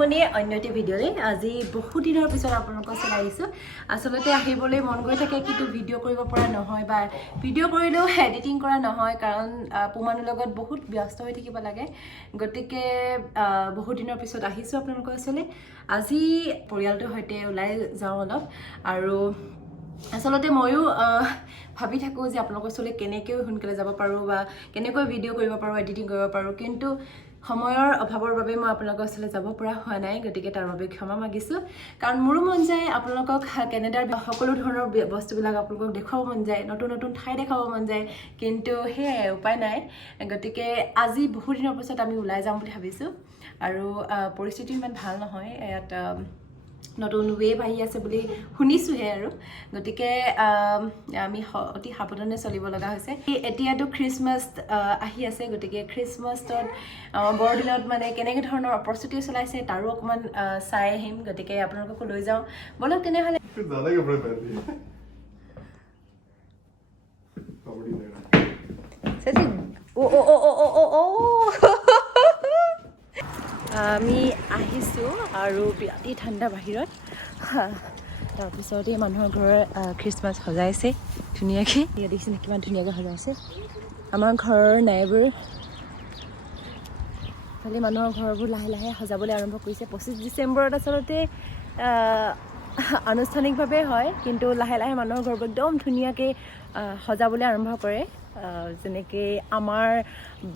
মনে অন্যটি ভিডিঅ'ৰে আজি বহুত দিনৰ পিছত আপোনালোকক চলাইছো আসলতে আহিবলৈ মন গৈ থাকে কিন্তু ভিডিঅ' কৰিব পৰা নহয় বা ভিডিঅ' কৰিলেও এডিটিং কৰা নহয় কাৰণ পুমানৰ লগত বহুত ব্যস্ত হৈ থাকিব লাগে গতিকে বহুত দিনৰ পিছত আহিছো আপোনালোকৰ ওচৰলৈ আজি পৰিয়ালটোৰ সৈতে ওলাই যাওঁ অলপ আৰু আসলতে ময়ো ভাবি থাকো যে আপোনালোকৰ ওচৰলৈ কেনেকৈ সোনকালে যাব পাৰো বা কেনেকৈ ভিডিঅ' কৰিব পাৰো এডিটিং কৰিব পাৰো কিন্তু সময়ৰ অভাৱৰ বাবে মই আপোনালোকৰ ওচৰলৈ যাব পৰা হোৱা নাই গতিকে তাৰ বাবে ক্ষমা মাগিছো কাৰণ মোৰো মন যায় আপোনালোকক কেনেডাৰ সকলো ধৰণৰ বস্তুবিলাক আপোনালোকক দেখুৱাব মন যায় নতুন নতুন ঠাই দেখাব মন যায় কিন্তু সেয়াই উপায় নাই গতিকে আজি বহুত দিনৰ পিছত আমি ওলাই যাম বুলি ভাবিছো আৰু পৰিস্থিতি ইমান ভাল নহয় ইয়াত নতুন ৱেভ আহি আছে বুলি শুনিছোহে আৰু গতিকে আমি অতি সাৱধানে চলিব লগা হৈছে এতিয়াতো খ্ৰীষ্টমাছ আহি আছে গতিকে খ্ৰীষ্টমাছত বৰদিনত মানে কেনেকৈ ধৰণৰ প্ৰস্তুতি চলাইছে তাৰো অকণমান চাই আহিম গতিকে আপোনালোককো লৈ যাওঁ বলক তেনেহ'লে আমি আহিছোঁ আৰু বিৰাটেই ঠাণ্ডা বাহিৰত তাৰপিছত এই মানুহৰ ঘৰৰ খ্ৰীষ্টমাছ সজাইছে ধুনীয়াকৈ ইয়াত দেখিছেনে কিমান ধুনীয়াকৈ সজাইছে আমাৰ ঘৰৰ নাইবোৰ খালি মানুহৰ ঘৰবোৰ লাহে লাহে সজাবলৈ আৰম্ভ কৰিছে 25 ডিচেম্বৰত আচলতে আনুষ্ঠানিকভাৱে হয় কিন্তু লাহে লাহে মানুহৰ ঘৰবোৰ একদম ধুনীয়াকৈ সজাবলৈ আৰম্ভ কৰে যেনেকৈ আমাৰ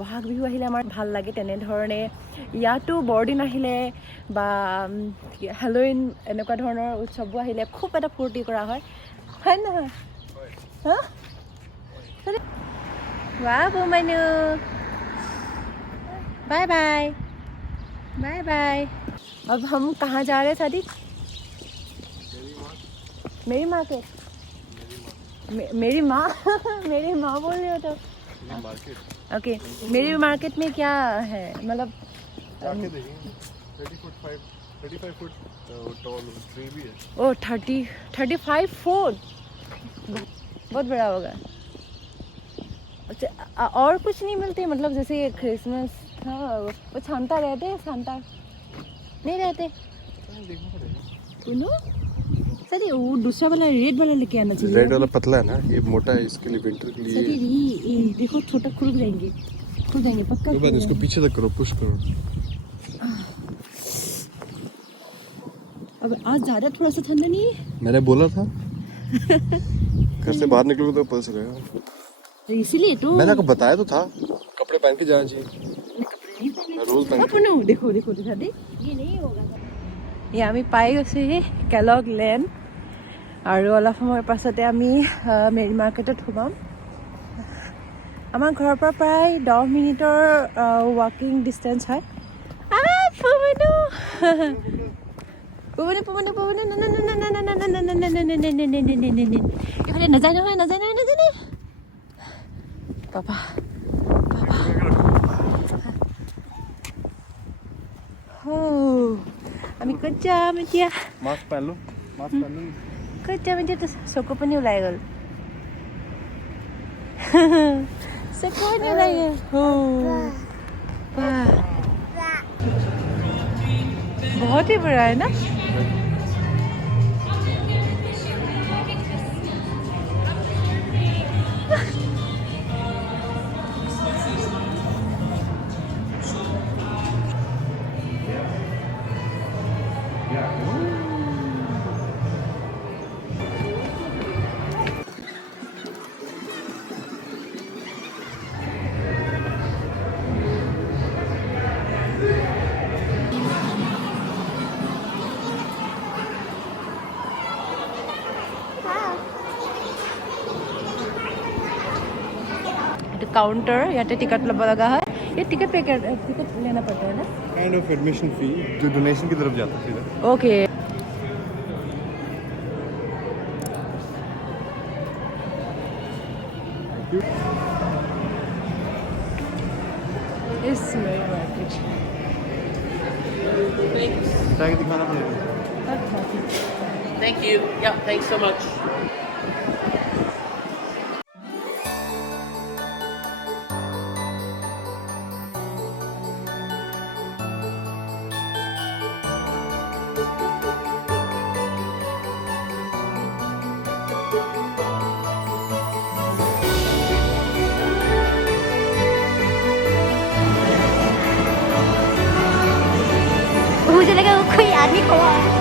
বহাগ বিহু আহিলে আমাৰ ভাল লাগে তেনেধৰণে ইয়াতো বৰদিন আহিলে বা হেলোইন এনেকুৱা ধৰণৰ উৎসৱবোৰ আহিলে খুব এটা ফূৰ্তি কৰা হয় হয় নহয় হা वाह बुमानु बाय बाय बाय बाय अब हम कहाँ जा रहे हैं सादिक मेरी माँ के मेरी माँ मेरी माँ बोल रहे हो तो ओके मेरी मार्केट में क्या है मतलब 35 फुट टॉल ट्री भी है ओ 35 फुट बहुत बड़ा होगा अच्छा और कुछ नहीं मिलते मतलब जैसे क्रिसमस था वो सांता रहते सांता नहीं रहते सुनो सर वो दूसरा वाला रेड वाला लेके आना चाहिए रेड वाला पतला है ना ये मोटा है इसके लिए विंटर के लिए सर ये देखो छोटा खुल जाएंगे पक्का बाद इसको पीछे तक करो पुश करो अब आज ज़्यादा थोड़ा सा ठंडा नहीं है मैंने बोला था घर से बाहर निकलोगे तो पता चलेगा इसीलिए तो मैंने आपको बताया तो था कपड़े पहन के जाना चाहिए रोज पहन के देखो दिखा दे ये नहीं होगा ये আমি পাই গৈছো কেলগ লেন আৰু অলপ সময়ৰ পাছতে আমি মেৰি মাৰ্কেটত সোমাম আমাৰ ঘৰৰ পৰা প্ৰায় 10 মিনিটৰ ৱাকিং ডিষ্টেঞ্চ হয় এইফালে নাযায় নহয় পাপা আমি ক'ত যাম এতিয়া मास्क पहन लो ক'ত যাম এতিয়া তো চকু পানী ওলাই গ'ল চকু পানী ওলাই গ'ল बहुत ही बड़ा है ना এইটো কাউণ্টাৰ ইয়াতে টিকট ল'ব লগা হয় ये टिकट पे कर टिकट लेना पड़ता है ना काइंड ऑफ एडमिशन फी जो डोनेशन की तरफ जाता है सीधा ओके इस मेरी मार्केट ताकि दिखाना पड़ेगा अच्छा ठीक Thank you. Yeah, thanks so much. मुझे लगा वो कोई आदमी खड़ा है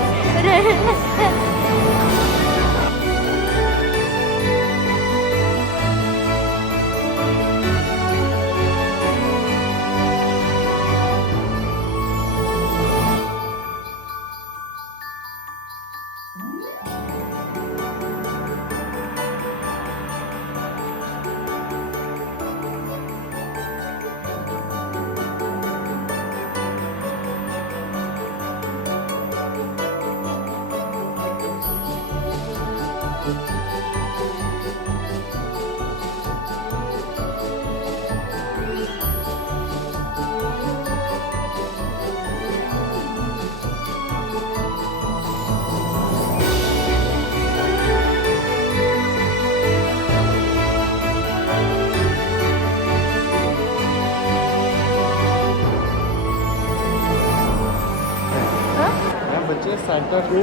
बच्चे सांता को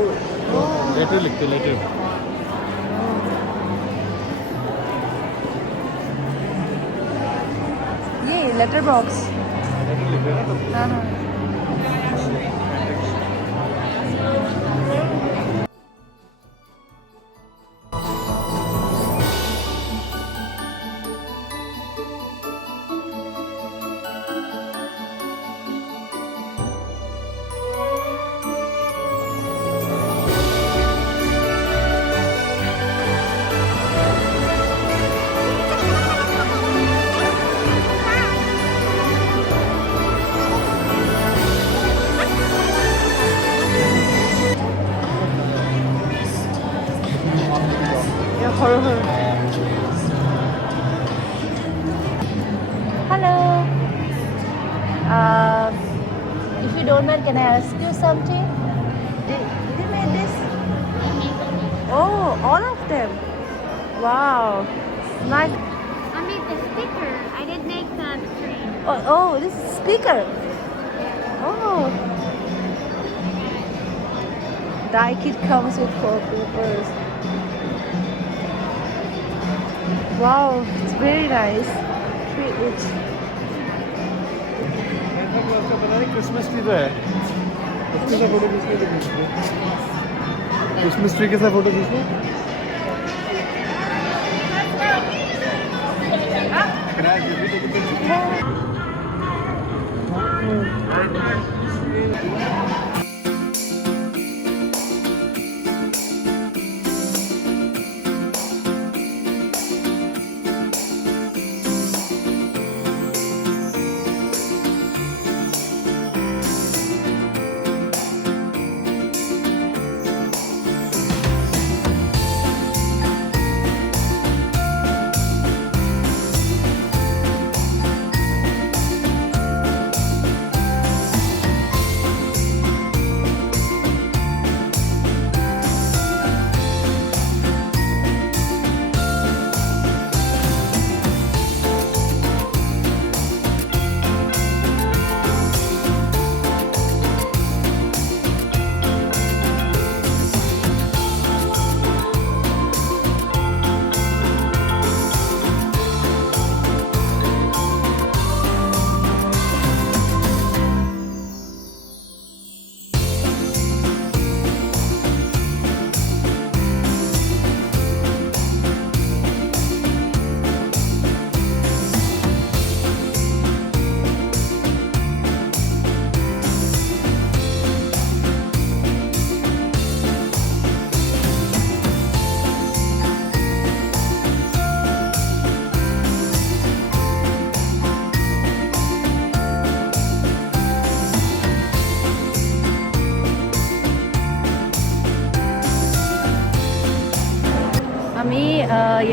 लेटर लिखते लेटर ये लेटर बॉक्स लेटर लिखते हैं ना ना Hello. If you don't mind, can I ask you something? Did you made this? Oh, all of them. Wow. Nice. I made the sticker. I didn't make the screen. Oh, this is speaker. Oh. Die kit comes with 4 papers. Wow, it's very nice. It's Christmas tree तो है उसके साथ photo खींचने Christmas tree के साथ photo खींचने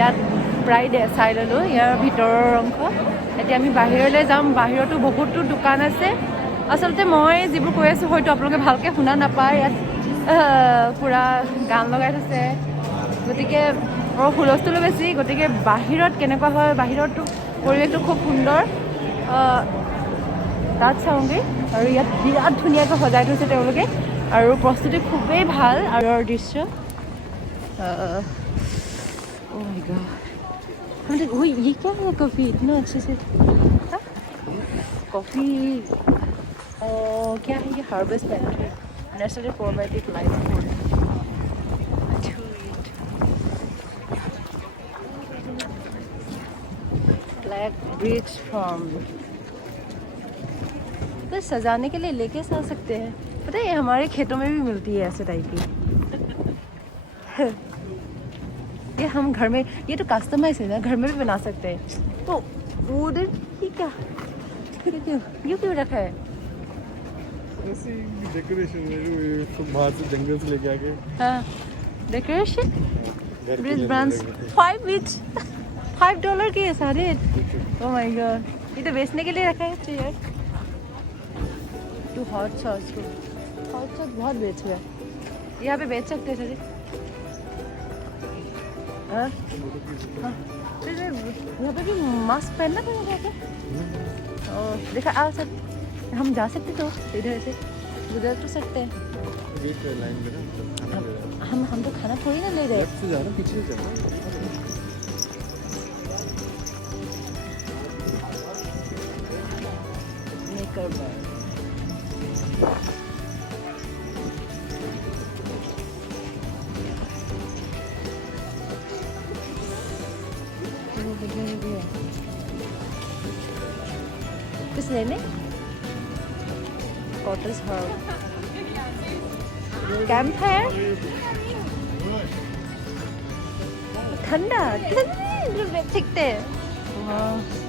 ইয়াত প্ৰায় চাই ল'লোঁ ইয়াৰ ভিতৰৰ অংশ এতিয়া আমি বাহিৰলৈ যাম বাহিৰতো বহুতো দোকান আছে আচলতে মই যিবোৰ কৈ আছোঁ হয়তো আপোনালোকে ভালকৈ শুনা নাপায় ইয়াত পূৰা গান লগাই থৈছে গতিকে হুলস্থুলো বেছি গতিকে বাহিৰত কেনেকুৱা হয় বাহিৰতো পৰিৱেশটো খুব সুন্দৰ তাত চাওঁগৈ আৰু ইয়াত বিৰাট ধুনীয়াকৈ সজাই থৈছে তেওঁলোকে আৰু প্ৰস্তুতি খুবেই ভাল আৰু দৃশ্য ओह माय गॉड हम देख वो ये क्या है कॉफ़ी इतना अच्छे से कॉफ़ी क्या है ये harvest pantry naturally probiotic life food black bridge farm बस सजाने के लिए लेके आ सकते हैं पता है ये हमारे खेतों में भी मिलती है ऐसे टाइप की ये हम घर में ये तो कस्टमाइज है ना घर में भी बना सकते हैं तो उधर ये क्या ये क्यों रखा है ऐसे डेकोरेशन है बाहर से जंगल से लेके आके हाँ डेकोरेशन ब्रिज ब्रांड्स $5 के सारे ओह माय गॉड ये तो बेचने के लिए रखा है तो यार टू हॉट सॉस बहुत बेच रहा है यहाँ पे बेच सकते हैं सर हाँ यहाँ पे भी मास्क पहनना पड़ेगा क्या देखा आओ सर हम जा सकते तो इधर से गुजर तो सकते हैं हम तो खाना थोड़ी ना ले रहे हैं से जा रहा पीछे से जा मेकर कुछ लेने कॉटर्स हर्ब कैंप फायर ठंडा ठंडा वाह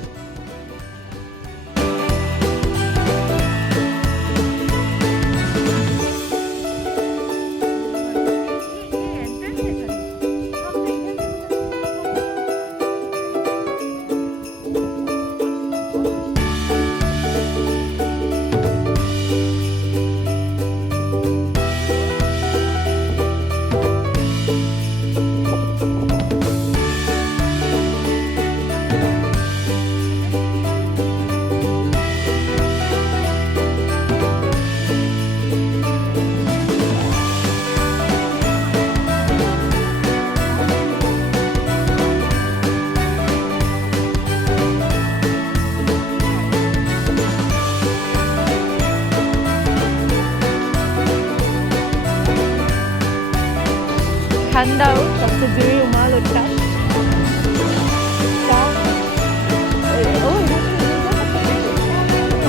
ठंडा हो सबसे जुड़ी रुमाल उठा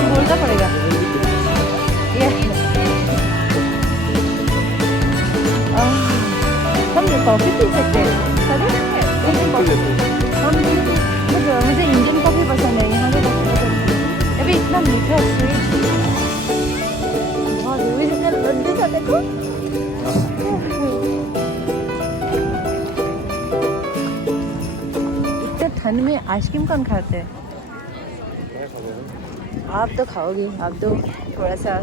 बोलना पड़ेगा ये हम कॉफ़ी पी सकते हैं हम मुझे इंडियन कॉफ़ी पसंद है यहाँ पे कॉफ़ी पसंद है अभी इतना मीठा स्वीट बहुत लड्डू सा देखो ठंड में आइसक्रीम कौन खाते हैं आप तो खाओगे आप तो थोड़ा सा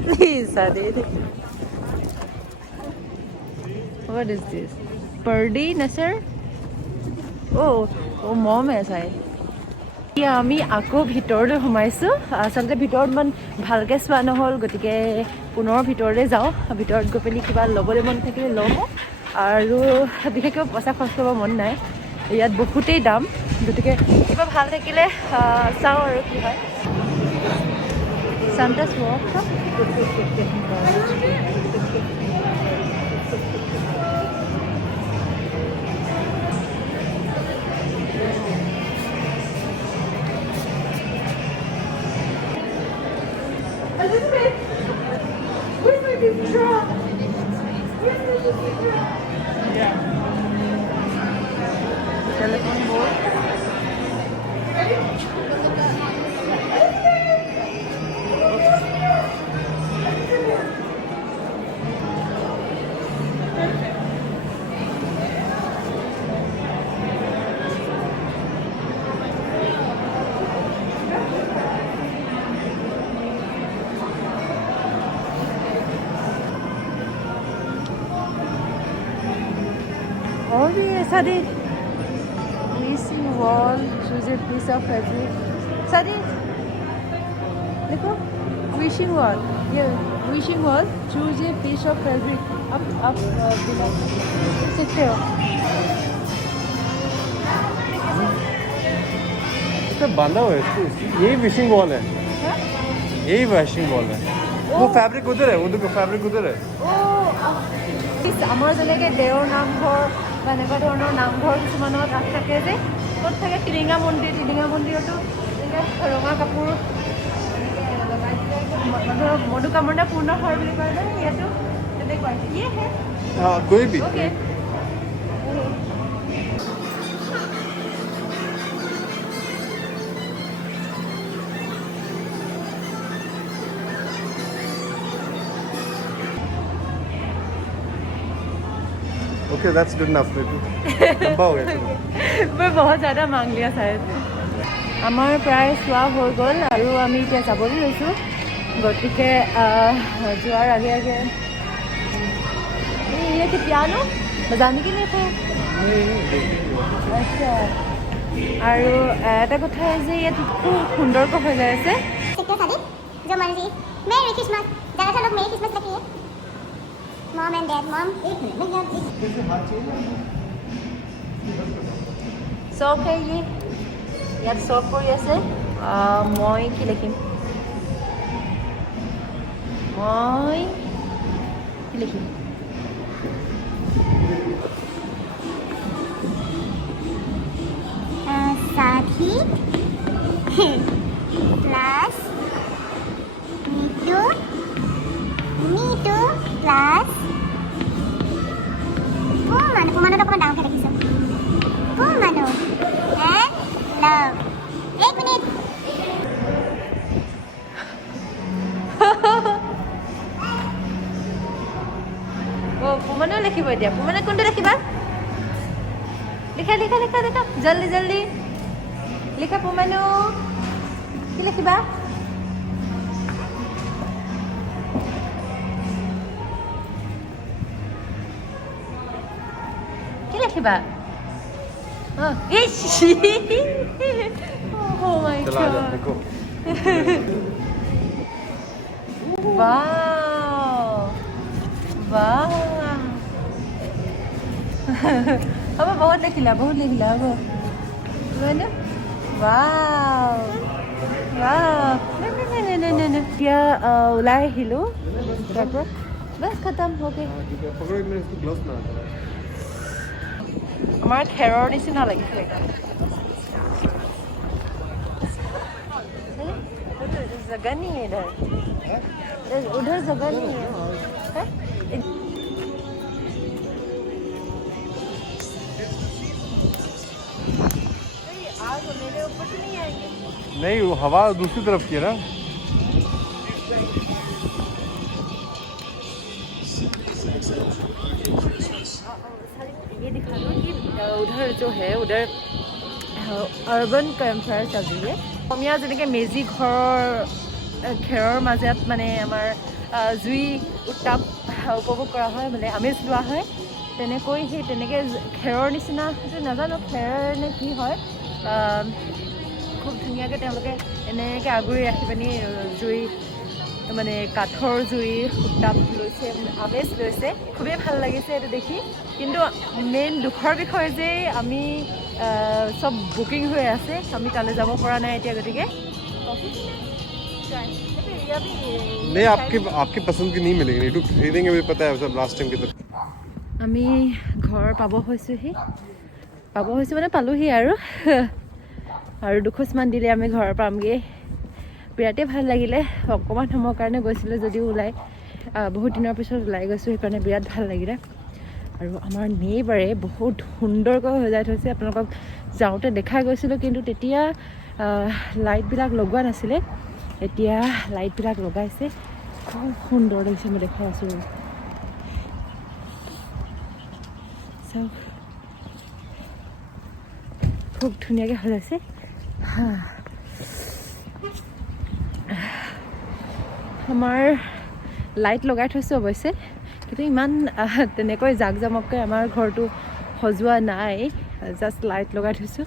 प्लीज व्हाट इज दिस पर्डी नसर ओ मम है शायद এতিয়া আমি আকৌ ভিতৰলৈ সোমাইছোঁ আচলতে ভিতৰত ইমান ভালকৈ চোৱা নহ'ল গতিকে পুনৰ ভিতৰলৈ যাওঁ ভিতৰত গৈ পেলি কিবা ল'বলৈ মন থাকিলে ল'ম আৰু বিশেষকৈ পইচা খৰচ কৰিব মন নাই ইয়াত বহুতেই দাম গতিকে কিবা ভাল থাকিলে চাওঁ আৰু কি হয় Santa's workshop Elizabeth, where's my big drum? Where's my big drum? Yeah. Telephone board. Sadi. Wishing wall, choose a piece of fabric. Sadi. Look, wishing wall. Here, wishing wall, choose a piece of fabric. Up, below. Sit here. इसका बांधा हुआ है इसको यही wishing wall है यही wishing wall है वो फैब्रिक उधर है उधर फैब्रिक उधर है আমাৰ যেনেকৈ দেওৰ নামঘৰ বা এনেকুৱা ধৰণৰ নামঘৰ কিছুমানত থাকে যে ক'ত থাকে টিলিঙা মন্দিৰতো এনেকৈ ৰঙা কাপোৰ মানুহৰ মনোকামনা পূৰ্ণ হয় বুলি কয় ন ইয়াতো তেনেকুৱাই ইয়েহে कोई भी okay okay that's good enough लंबा हो गया चलो মই বহুত ज़्यादा मांग लिया शायद আমাৰ প্ৰায় চোৱা হৈ গ'ল আৰু আমি এতিয়া যাবলৈ লৈছোঁ গতিকে যোৱাৰ আগে আগে ये कि पियानो बजाने के लिए थे আচ্ছা আৰু এটা কথা যে ইয়াত খুব সুন্দৰকৈ হৈ যায় আছে सकते हो जो मर्जी मेरी क्रिसमस ज़्यादा लोग मेरी क्रिसमस रखिए मॉम एंड डैड मॉम एक मिनट চখ এই ইয়াত চখ কৰি আছে মই কি লিখিম মই কি লিখিম साथी प्लस मीटू प्लस पुमानो तो डाउन कर रखी पुमानो एंड लव एक मिनट ओ पुमानो लिखिब এতিয়া पुमानो কোনটো লিখিবা लिखा लिखा लिखा लिखा जल्दी जल्दी लिखा पुमानो কি লিখিবা কি লিখিবা Oh my चला आ जा god देखो wow wow अब बहुत लिखिला अब मैंने वाव वाव न क्या ओলাই আহিলো তাৰপৰা बस खत्म हो गए पकड़ो एक मिनट इसको ग्लव्स ना আমাৰ খেৰৰ নিচিনা লাগিছে जगह नहीं है उधर जगह नहीं है मेरे ऊपर तो नहीं आएंगे नहीं वो हवा दूसरी तरफ की है ना ये दिखा दो कि उधर जो है उधर अर्बन कैम्पफायर चल रही है অসমীয়া যেনেকৈ মেজি ঘৰৰ খেৰৰ মাজত মানে আমাৰ জুই উত্তাপ উপভোগ কৰা হয় মানে আমেজ লোৱা হয় তেনেকৈ সেই তেনেকৈ খেৰৰ নিচিনা সেইটো নাজানো খেৰ নে কি হয় খুব ধুনীয়াকৈ তেওঁলোকে এনেকৈ আগুৰি ৰাখি পিনি জুই মানে কাঠৰ জুইৰ উত্তাপ লৈছে আমেজ লৈছে খুবেই ভাল লাগিছে এইটো দেখি কিন্তু মেইন দুখৰ বিষয় যে আমি सब बुकिंग हुए आसे আমি তালে যাব পৰা নাই এতিয়া গতিকে नहीं आपकी पसंद की नहीं मिलेगी नहीं तो खरीदेंगे मुझे पता है सब लास्ट टाइम की तरह আমি ঘৰ পাব হৈছোহি মানে পালোহি আৰু দুখোজমান দিলে আমি ঘৰ পামগৈ বিৰাটেই ভাল লাগিলে অকণমান সময়ৰ কাৰণে গৈছিলোঁ যদিও ওলাই বহুত দিনৰ পিছত ওলাই গৈছোঁ সেইকাৰণে বিৰাট ভাল লাগিলে আৰু আমাৰ নেইবাৰে বহুত সুন্দৰকৈ সজাই থৈছে আপোনালোকক যাওঁতে দেখাই গৈছিলোঁ কিন্তু তেতিয়া লাইটবিলাক লগোৱা নাছিলে এতিয়া লাইটবিলাক লগাইছে খুব সুন্দৰ লাগিছে মই দেখাই আছোঁ চাওক খুব ধুনীয়াকৈ সজাইছে আমাৰ লাইট লগাই থৈছোঁ অৱশ্যে কিন্তু ইমান তেনেকৈ জাক জামককৈ আমাৰ ঘৰটো সজোৱা নাই, জাষ্ট লাইট লগাই থৈছোঁ।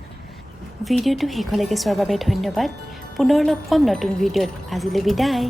ভিডিঅ'টো শেষলৈকে চোৱাৰ বাবে ধন্যবাদ। পুনৰ লগ পাম নতুন ভিডিঅ'ত। আজিলৈ বিদায়।